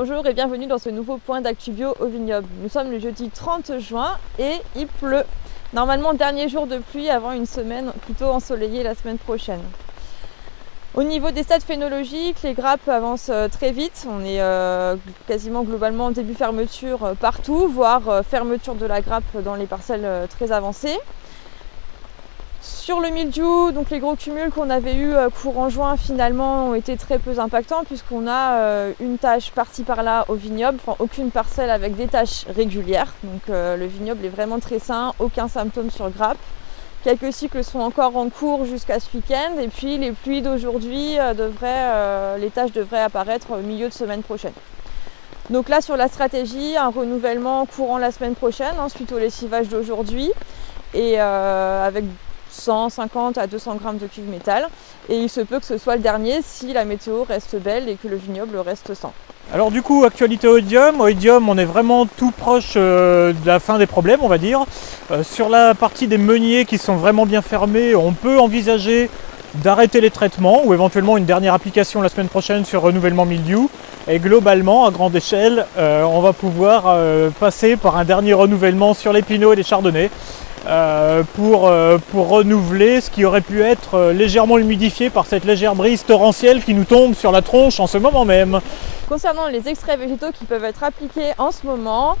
Bonjour et bienvenue dans ce nouveau point d'actu bio au vignoble. Nous sommes le jeudi 30 juin et il pleut. Normalement, dernier jour de pluie avant une semaine plutôt ensoleillée la semaine prochaine. Au niveau des stades phénologiques, les grappes avancent très vite. On est quasiment globalement en début fermeture partout, voire fermeture de la grappe dans les parcelles très avancées. Sur le mildiou, donc les gros cumuls qu'on avait eu courant juin finalement ont été très peu impactants puisqu'on a une tache par-ci par-là au vignoble, enfin aucune parcelle avec des taches régulières. Donc le vignoble est vraiment très sain, aucun symptôme sur grappe. Quelques cycles sont encore en cours jusqu'à ce week-end et puis les pluies d'aujourd'hui, les taches devraient apparaître au milieu de semaine prochaine. Donc là sur la stratégie, un renouvellement courant la semaine prochaine suite au lessivage d'aujourd'hui et avec 150 à 200 grammes de cuve métal, et il se peut que ce soit le dernier si la météo reste belle et que le vignoble reste sain. Alors du coup, actualité Oïdium. Oïdium, on est vraiment tout proche de la fin des problèmes, on va dire. Sur la partie des meuniers qui sont vraiment bien fermés, on peut envisager d'arrêter les traitements ou éventuellement une dernière application la semaine prochaine sur renouvellement mildiou. Et globalement, à grande échelle, on va pouvoir passer par un dernier renouvellement sur les pinots et les chardonnays. Pour renouveler ce qui aurait pu être légèrement humidifié par cette légère brise torrentielle qui nous tombe sur la tronche en ce moment même. Concernant les extraits végétaux qui peuvent être appliqués en ce moment,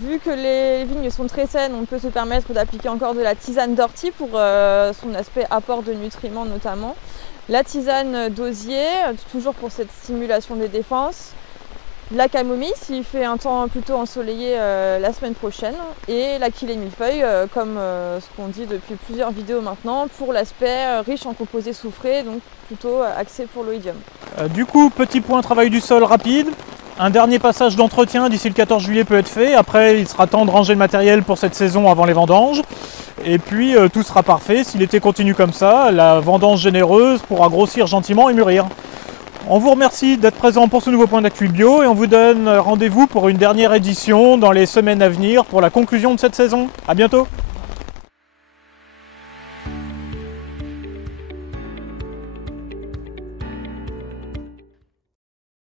vu que les vignes sont très saines, on peut se permettre d'appliquer encore de la tisane d'ortie pour son aspect apport de nutriments notamment. La tisane d'osier, toujours pour cette stimulation des défenses. La camomille s'il fait un temps plutôt ensoleillé la semaine prochaine, et l'Achillée millefeuille comme ce qu'on dit depuis plusieurs vidéos maintenant, pour l'aspect riche en composés soufrés, donc plutôt axé pour l'oïdium. Du coup, petit point travail du sol rapide. Un dernier passage d'entretien d'ici le 14 juillet peut être fait. Après, il sera temps de ranger le matériel pour cette saison avant les vendanges. Et puis, tout sera parfait. Si l'été continue comme ça, la vendange généreuse pourra grossir gentiment et mûrir. On vous remercie d'être présent pour ce nouveau point d'actu bio et on vous donne rendez-vous pour une dernière édition dans les semaines à venir pour la conclusion de cette saison. À bientôt!